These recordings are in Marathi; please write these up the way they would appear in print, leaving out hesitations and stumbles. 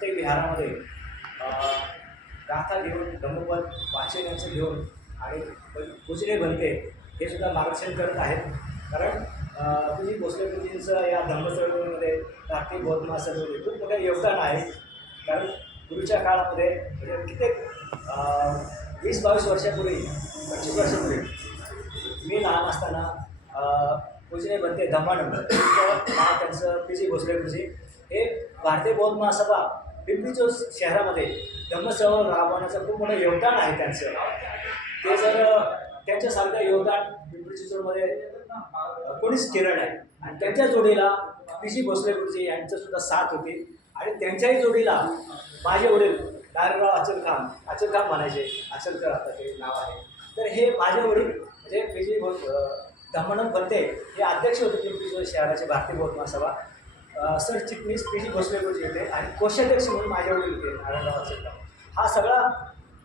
प्रत्येक विहारामध्ये गाथा घेऊन धम्मपद वाचन यांचं घेऊन आणि पूजने बनते हे सुद्धा मार्गदर्शन करत आहेत. कारण पूजी भोसले गुरुजींचं या धम्म चळवळीमध्ये भारतीय बौद्ध महासभेमध्ये खूप मोठं योगदान आहे. कारण पूर्वीच्या काळामध्ये म्हणजे कित्येक 20-22 वर्षापूर्वी 25 वर्षापूर्वी मी लहान असताना पूजने बनते धम्मानंद त्यांचं पी जी भोसले गुरुजी हे भारतीय बौद्ध महासभा पिंपरी चिंचवड शहरामध्ये धम्म चळवळ राबवण्याचं खूप मोठं योगदान आहे त्यांचं. ते जर त्यांच्यासारखं योगदान पिंपरी चिंचवडमध्ये कोणीच केलं नाही. आणि त्यांच्या जोडीला पी जी भोसले गुरुजी यांचं सुद्धा साथ होती. आणि त्यांच्याही जोडीला माझे वडील नारायणराव अचलखान म्हणायचे, अचलकर आता ते नाव आहे. तर हे माझे वडील म्हणजे पी जी धम्मानंद बनते हे अध्यक्ष होते पिंपरी चिंचवड शहराचे भारतीय बौद्ध महासभा. सरचिटणीस पी जी भोसले गुरुजी होते आणि कोषाध्यक्ष म्हणून माझे वडील होते नारायणराव अचलखान. हा सगळा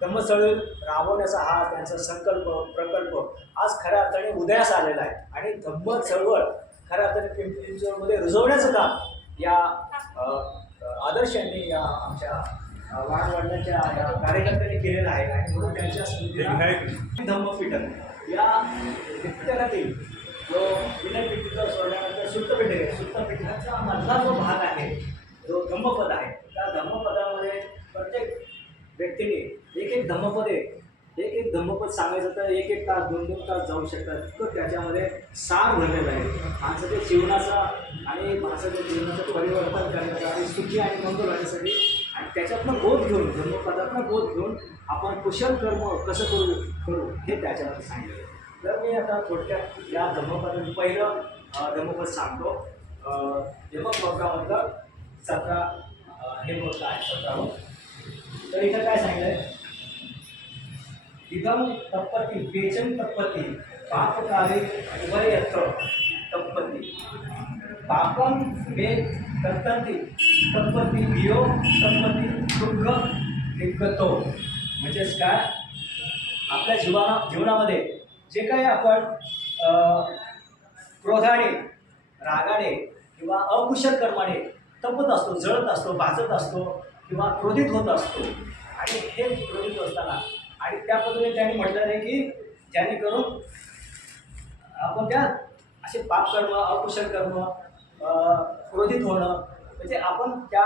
धम्म चळवळ राबवण्याचा हा त्यांचा संकल्प प्रकल्प आज खऱ्या अर्थाने उदयास आलेला आहे. आणि धम्म चळवळ खऱ्या अर्थाने पिंपरी चिंचवडमध्ये रुजवण्याचं काम या आदर्शांनी या आमच्या वाडवडिलांच्या या कार्यकर्त्यांनी केलेलं आहे. आणि म्हणून त्यांच्या स्मृतीला धम्मपीठन या नित्यनातील जो विनयपीठीचा सोडल्यानंतर सुत्तपीठाचा मधला जो भाग आहे जो धम्मपद आहे त्या धम्मपदामध्ये प्रत्येक व्यक्तीने एक धम्मपद सांगायचं तर 1 तास 2 तास जाऊ शकतात. इतकं त्याच्यामध्ये सार भरलेलं आहे माणसाच्या जीवनाचा आणि माणसाच्या जीवनाचं परिवर्तन करण्याचा आणि सुखी आणि मंगल होण्यासाठी. आणि त्याच्यातनं बोध घेऊन धम्मपदातनं बोध घेऊन आपण कुशल कर्म कसं करू हे त्याच्यामध्ये सांगितलं. तर मी आता थोडक्यात या धम्मपदाचं पहिलं धम्मपद सांगतो. यमकमधलं 17 हे मोठं आहे 17. तर इथं काय सांगितलं आहे, इदम तप्पती पेचन तप्पती पापकाले उभयत्र तप्पती पापम मे तत्तंती तप्पती भियो तप्पती दुःख निगतो. म्हणजेच काय, आपल्या जीवनामध्ये जे काही आपण क्रोधाने रागाने किंवा अकुशल कर्माने तपत असतो, जळत असतो, भाजत असतो किंवा क्रोधित होत असतो. आणि हे क्रोधित असताना आणि त्या पद्धतीने त्यांनी म्हटलं आहे की जेणेकरून आपण त्या असे पापकर्म अकुशल कर्म क्रोधित होणं म्हणजे आपण त्या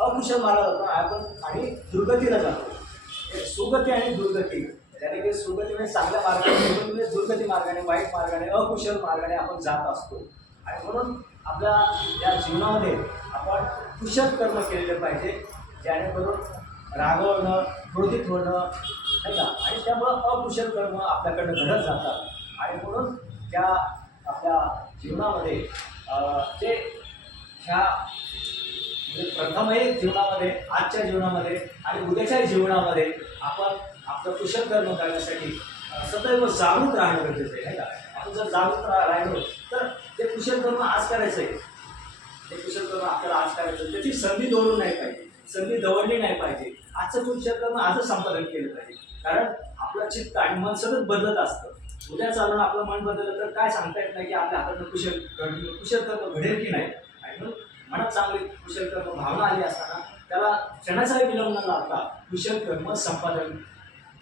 अकुशल मार्गाला जातो आपण आणि दुर्गतीला जातो. सुगती आणि दुर्गती त्याने की सुगती म्हणजे चांगल्या मार्गाने, दुर्गती म्हणजे दुर्गती मार्गाने, वाईट मार्गाने, अकुशल मार्गाने आपण जात असतो. आणि म्हणून आपल्या या जीवनामध्ये आपण कुशल कर्म केलेले पाहिजे जेणेकरून रागवणं क्रोधित होणं नाही का. आणि त्यामुळं अकुशल कर्म आपल्याकडनं घडत जातात. आणि म्हणून त्या आपल्या जीवनामध्ये जे ह्या प्रथमही जीवनामध्ये आजच्या जीवनामध्ये आणि उद्याच्या जीवनामध्ये आपण आपलं कुशल कर्म करण्यासाठी सदैव जागृत राहणं गरजेचं आहे नाही का. आपण जर जागृत राहिलो तर ते कुशल कर्म आज करायचं आहे, ते कुशल कर्म आपल्याला आज करायचं, त्याची संधी दवडू नाही पाहिजे, संधी दवडली नाही पाहिजे. आजचं कुशल कर्म आजच संपादन केलं पाहिजे. कारण आपलं चित्त आणि मन सतत बदलत असतं. उद्या चालून आपलं मन बदललं तर काय सांगता येत नाही की आपल्या हातातलं कुशल कर्म घडेल की नाही. आणि म्हणून मनात चांगली कुशल कर्म भावना आली असताना त्याला क्षणाचाही विलंब न लावता कुशल कर्म संपादन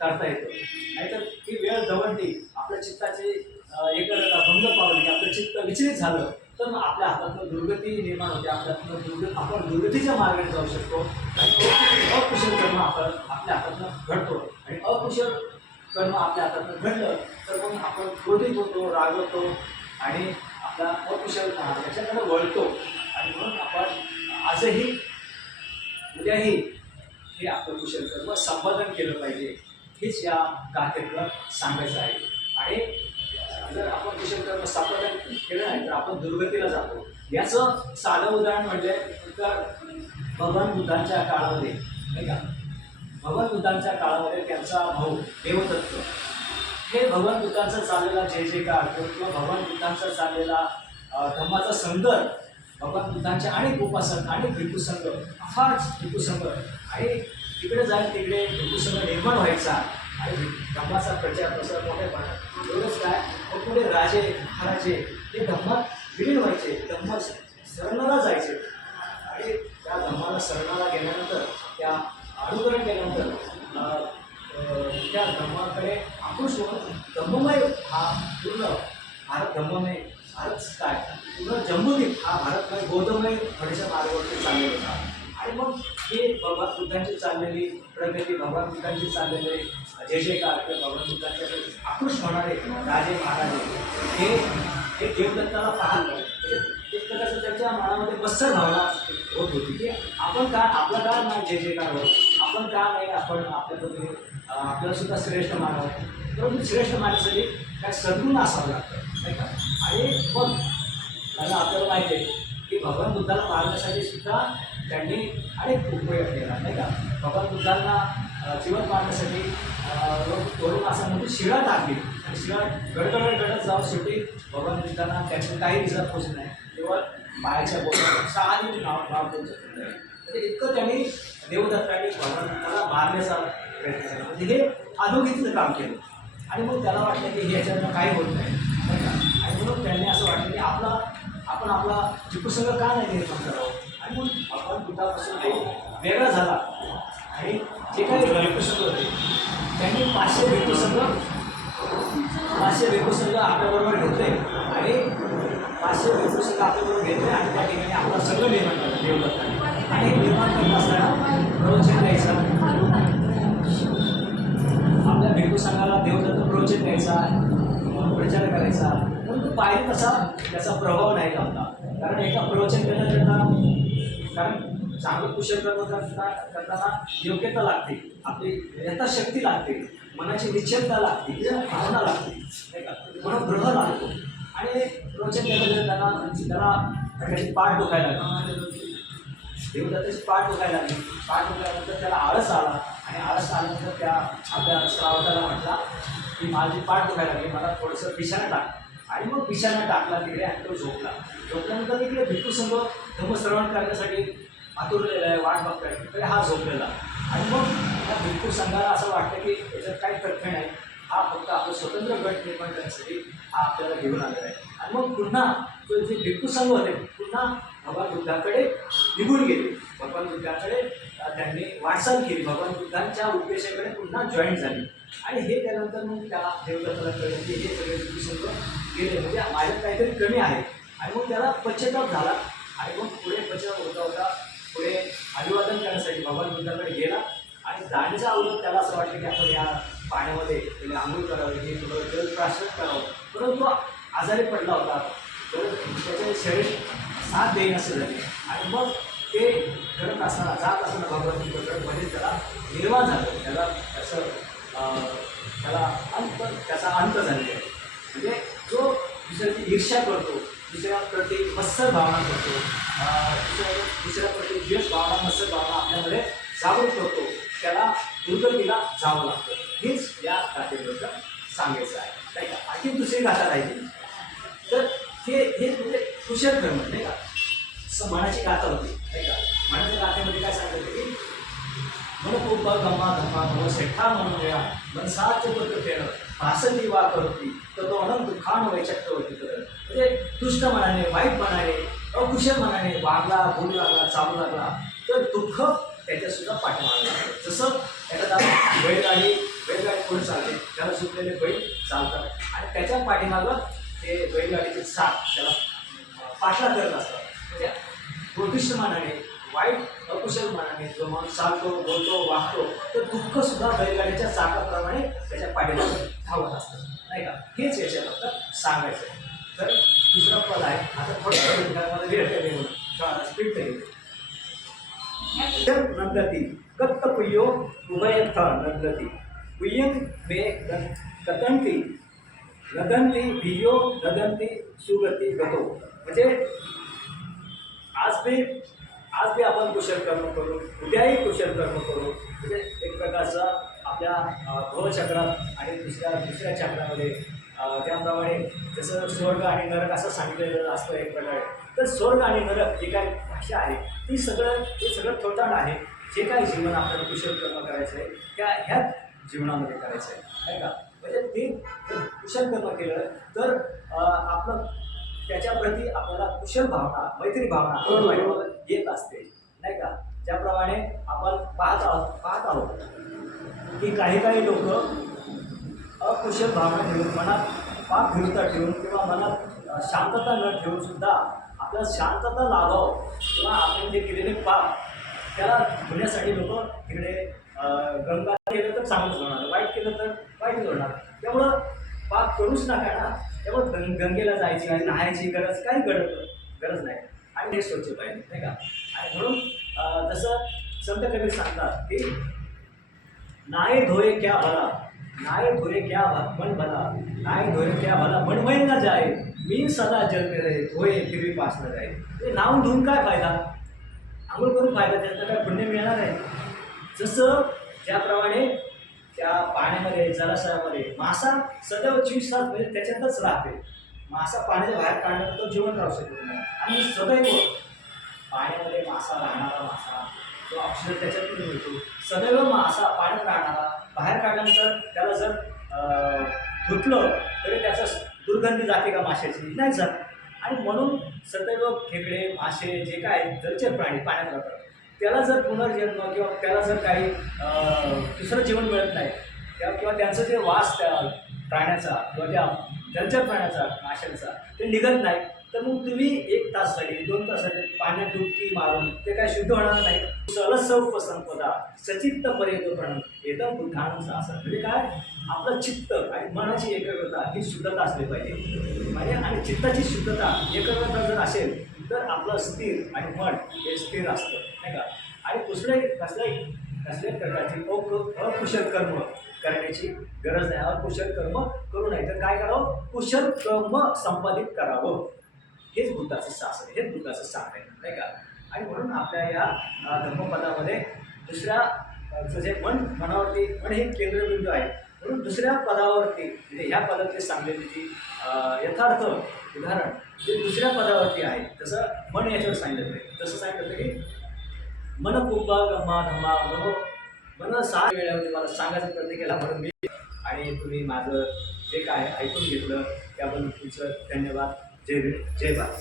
करता येतं. नाहीतर ही वेळ दवडली, आपल्या चित्ताची एकाग्रता भंग पावली, आपलं चित्त विचलित झालं तर मग आपल्या हातातून दुर्गती निर्माण होते. आपण दुर्गतीच्या मार्गाने जाऊ शकतो. आणि अकुशल कर्म आपल्या हातातून घडतो. आणि अकुशल कर्म आपल्या हातातून घडलं तर मग आपण क्रोधित होतो, रागवतो आणि आपला अकुशल याच्याकडे वळतो. आणि म्हणून आपण आजही उद्याही हे आपलं कुशल कर्म संपादन केलं पाहिजे हेच या गाथेतलं सांगायचं आहे. आणि जर आपण कुशल कर्म संपादन केलं नाही तर आपण दुर्गतीला जातो. याचं साधं उदाहरण म्हणजे तर भगवान बुद्धांच्या काळामध्ये नाही का, भगवान बुद्धांच्या काळामध्ये त्यांचा भाऊ देवदत्त हे भगवान बुद्धांचा चाललेला जयकार किंवा भगवान बुद्धांचा चाललेला धम्माचा संदर्भ, भगवान बुद्धांचे अनेक उपासक अनेक भिक्खूसंघ अफाट भिक्खूसंघ आणि तिकडे जाईल तिकडे भिक्खूसंघ निर्माण व्हायचा आणि धम्माचा प्रचार प्रसार मोठेपणा. एवढंच काय तर पुढे राजे महाराजे हे धम्मात विलीन व्हायचे, धम्म शरणाला जायचे. आणि त्या धम्माला शरणाला गेल्यानंतर आणि मग हे भगवान बुद्धांची चाललेली प्रगती, भगवान बुद्धांची चाललेले जे जे काय भगवान बुद्धांचे आक्रोश होणारे राजे महाराजे हे देवदत्ताला पाहत एक प्रकारचं त्यांच्या मनामध्ये बस्तर भावना होत होती की आपण का आपला का नाही जे जे काय होत, आपण का नाही आपण आपल्या पद्धतीने आपल्याला सुद्धा श्रेष्ठ मानावं, परंतु श्रेष्ठ मानण्यासाठी काय सद्गुण असावं लागतं नाही का. आणि मग मला आपल्याला माहिती आहे की भगवान बुद्धाला मारण्यासाठी सुद्धा त्यांनी अनेक उपयोग केला नाही का. भगवान बुद्धांना जीवन मारण्यासाठी वरून असं म्हणजे शिळा टाकली आणि शिळा गडगडत जाऊन शेवटी भगवान बुद्धांना त्यांचं काही दिसत पोचलं नाही, केवळ बाहेरच्या बोलण्यात साधी नाव करू शकत नाही. म्हणजे इतकं त्यांनी देवदत्तांनी भगवान बुद्धाला मारण्याचा प्रयत्न केला, म्हणजे हे अधोगतीचं काम केलं. आणि मग त्याला वाटलं की ह्याच्यातनं काही होत नाही का. आणि म्हणून त्यांनी असं वाटलं की आपण आपला भिक्खूसंघ का नाही निर्माण करावं. आणि मग भगवान बुद्धापासून तो वेगळा झाला आणि जे काही भिक्खूसंघ होते त्यांनी 500 भिक्खूसंघ आपल्याबरोबर घेतले आणि 500 भिक्खूसंघ आपल्याबरोबर घेतले आणि त्या ठिकाणी आपला संघ निर्माण केला देवदत्ताने. आणि निर्माण करत असताना प्रवचन द्यायचा, आपल्या भिक्खूसंघाला देवदत्त प्रवचन द्यायचा, प्रचार करायचा, परंतु पाहिजे तसा त्याचा प्रभाव नाही लावला. कारण एका प्रवचन करता कारण चांगलं कुशल करताना योग्यता लागते, आपली यथाशक्ती लागते, मनाची निश्चलता लागते, भावना लागते नाही का, म्हणून ग्रह लागतो. आणि प्रवचन केल्यानंतर त्याला पाठ दुखायला लागली, देवदत्ताची पाठ दुखायला लागली. पाठ दुखल्यानंतर त्याला आळस आला आणि आळस आल्यानंतर त्या आपल्या श्रावकाला म्हटला की माझी पाठ दुखायला लागली, मला थोडंसं पिशाना टाक. आणि मग पिशाना टाकला तिकडे आणि तो झोपला. झोपल्यानंतर इकडे भिक्खूसंघ धर्मश्रवण करण्यासाठी आतुरलेला आहे, वाट बघताय, तरी हा झोपलेला. आणि मग त्या भिक्खूसंघाला असं वाटतं की याच्यात काही तथ्य नाही, हा फक्त आपलं स्वतंत्र गट निर्माण करण्यासाठी हा आपल्याला घेऊन आलेला आहे. आणि मग पुन्हा तो जे भिक्खूसंघ होते पुन्हा भगवान बुद्धाकडे निघून गेले. भगवान बुद्धाकडे त्यांनी वाटचाल केली, भगवान बुद्धांच्या उपदेशाकडे पुन्हा जॉईन झाली. आणि हे त्यानंतर मग त्याला देवदत्ताला कळलं की हे सगळे भिक्खूसंघ गेले, म्हणजे माझ्यात काहीतरी कमी आहे. आणि मग त्याला पश्चाताप झाला आणि मग पुढे पश्चाताप होता पुढे अभिवादन करण्यासाठी भगवान बुद्धाकडे गेला. आणि जाण्याच्या अगोदर त्याला असं वाटलं की आपण या पाण्यामध्ये त्याने आंघोळ करावी, हे थोडं जलप्राशन करावं, परंतु आजारी पडला होता, तर त्याचे शरीर साथ देईन असे झाले. आणि मग ते करत असताना जात असताना भगवान बुद्धाकडे मध्ये त्याला निर्माण झालं, त्याचा अंत झालेला आहे. म्हणजे जो दुसऱ्याची ईर्ष्या करतो, दुसऱ्याप्रती मत्सर भावना करतो, दुसऱ्याप्रती द्वेष भावना, मत्सर भावना आपल्यामध्ये जागृत करतो, त्याला दुर्गतीला जावं लागतं. हेच या गाथेबद्दल सांगायचं आहे नाही का. आणखी दुसरी गाथा राहिली तर हे म्हणजे कुशल कर्म नाही का, मनाची गाथा होती नाही का. मनाच्या गाथेमध्ये काय सांगायचं की मन खूप गम्मा धम्मा मन सेठा म्हणून वेळा मन साचे पत्र फेरणं भासती वा करती तर तो अनंत दुःखान वैचक्य होती. म्हणजे दुष्ट मनाने, वाईट मनाने, अकुशल मनाने वागला, बोलू लागला, चालू लागला तर दुःख त्याच्यासुद्धा पाठीमागं लागतं. जसं एखादा बैलगाडी पुढे चालते, त्याला सुटलेले बैल चालतात आणि त्याच्या पाठीमागं ते बैलगाडीचे साथ त्याला पाठला करत असतात. म्हणजे गोष्ट मनाने, वाईट अकुशल मनाने जो माणूस चालतो, बोलतो, वागतो तर दुःखसुद्धा बैलगाडीच्या चाकाप्रमाणे त्याच्या पाठीमागं धावत असतं नाही का. हेच याच्याबद्दल सांगायचं आहे. तर दुसरं पद आहे, आता थोडं वेळ कमी स्पीड करेल. नंदती कत्त पुयो उभयथ नंदती पुयं मे कतंती नदंती भियो नदंती सुगती गतो. म्हणजे आज बी आपण कुशल कर्म करू, उद्याही कुशल कर्म करू. म्हणजे एक प्रकारचा आपल्या भवचक्रात आणि दुसऱ्या चक्रामध्ये त्याप्रमाणे जसं स्वर्ग आणि नरक असं सांगितलेलं असतं एक प्रकारे. तर स्वर्ग आणि नरक जी काही भाषा आहे हे सगळं थोटांड आहे. जे काही जीवन आपल्याला कुशल कर्म करायचं आहे त्या ह्याच जीवनामध्ये करायचं आहे नाही का. म्हणजे ते जर कुशल कर्म केलं तर आपलं त्याच्याप्रती आपल्याला कुशल भावना, मैत्री भावना येत असते नाही का. ज्याप्रमाणे आपण पाहत आहोत की काही लोक अकुशल भावना ठेवून, मनात पाप विरुद्ध ठेवून किंवा मनात शांतता न ठेवून सुद्धा आपल्याला शांतता लाभावं किंवा आपण जे केलेले पाप त्याला धुण्यासाठी लोक तिकडे गंगा केलं तर चांगलंच होणार, वाईट केलं तर वाईटच होणार. त्यामुळं पाप करूच नका ना. त्यामुळं गंगेला जायची आणि नहायची काही गरज नाही. आणि हे स्वच्छ पाहिजे नाही का. आणि म्हणून जसं संत कबीर सांगतात की नाये धोये क्या भला, नाये धोये क्या मन भला, नाये धोये क्या भला मन मैल ना जाए, मी सदा जल में रहे धोये फिर भी पास न जाए. ते नाहून धुवून काय फायदा, आंघोळ करून फायदा, त्याचं काय पुण्य मिळणार आहे. जसं ज्याप्रमाणे त्या पाण्यामध्ये जलाशयामध्ये मासा सदैव 24 तास म्हणजे त्याच्यातच राहते. मासा पाण्याच्या बाहेर काढण्यात तो जिवंत राहू शकत नाही. आणि सदैव पाण्यामध्ये मासा राहणारा मासा तो ऑक्सिजन त्याच्यातून मिळतो. सदैव मासा पाण्यात राहणारा बाहेर काढल्यानंतर त्याला जर धुतलं तरी त्याचा दुर्गंधी जाते का माशाची, नाही जात. आणि म्हणून सदैव खेकडे मासे जे काय जलचर प्राणी पाण्यात राहतात त्याला जर पुनर्जन्म किंवा त्याला जर काही दुसरं जीवन मिळत नाही किंवा त्यांचं जे वास त्या प्राण्याचा किंवा त्या जलचर प्राण्याचा माशांचा ते निघत नाही, तर मग तुम्ही 1 तासासाठी 2 तासासाठी पाण्यात डुबकी मारून ते काय शुद्ध होणार नाही. सरसौप संपदा सचित्त पर्यंत प्रणम एकदम बुद्धांचा असं म्हणजे काय, आपलं चित्त आणि मनाची एकाग्रता ही शुद्धता असली पाहिजे. म्हणजे आणि चित्ताची शुद्धता एकाग्रता जर असेल तर आपलं स्थिर आणि मन हे स्थिर असतं नाही का. आणि कसल्याही प्रकारची अकुशल कर्म करण्याची गरज नाही. अकुशल कर्म करू नये तर काय करावं, कुशल कर्म संपादित करावं. हेच बुद्धाचं शासन, हेच बुद्धाचं सांगणं नाही का. आणि म्हणून आपल्या या धर्मपदामध्ये दुसऱ्या जे मनावरती मन हे केंद्रबिंदू आहे. म्हणून दुसऱ्या पदावरती म्हणजे ह्या पदातले सांगलेली जी यथार्थ उदाहरण जे दुसऱ्या पदावरती आहे तसं मन याच्यावर सांगितलं आहे. तसं सांगितलं की मन कुंभा गम्मा धम्मा मन 6 वेळामध्ये मला सांगायचा प्रयत्न केला म्हणून मी आणि तुम्ही माझं जे काय ऐकून घेतलं त्याबद्दल तुमचं धन्यवाद. जय भारत.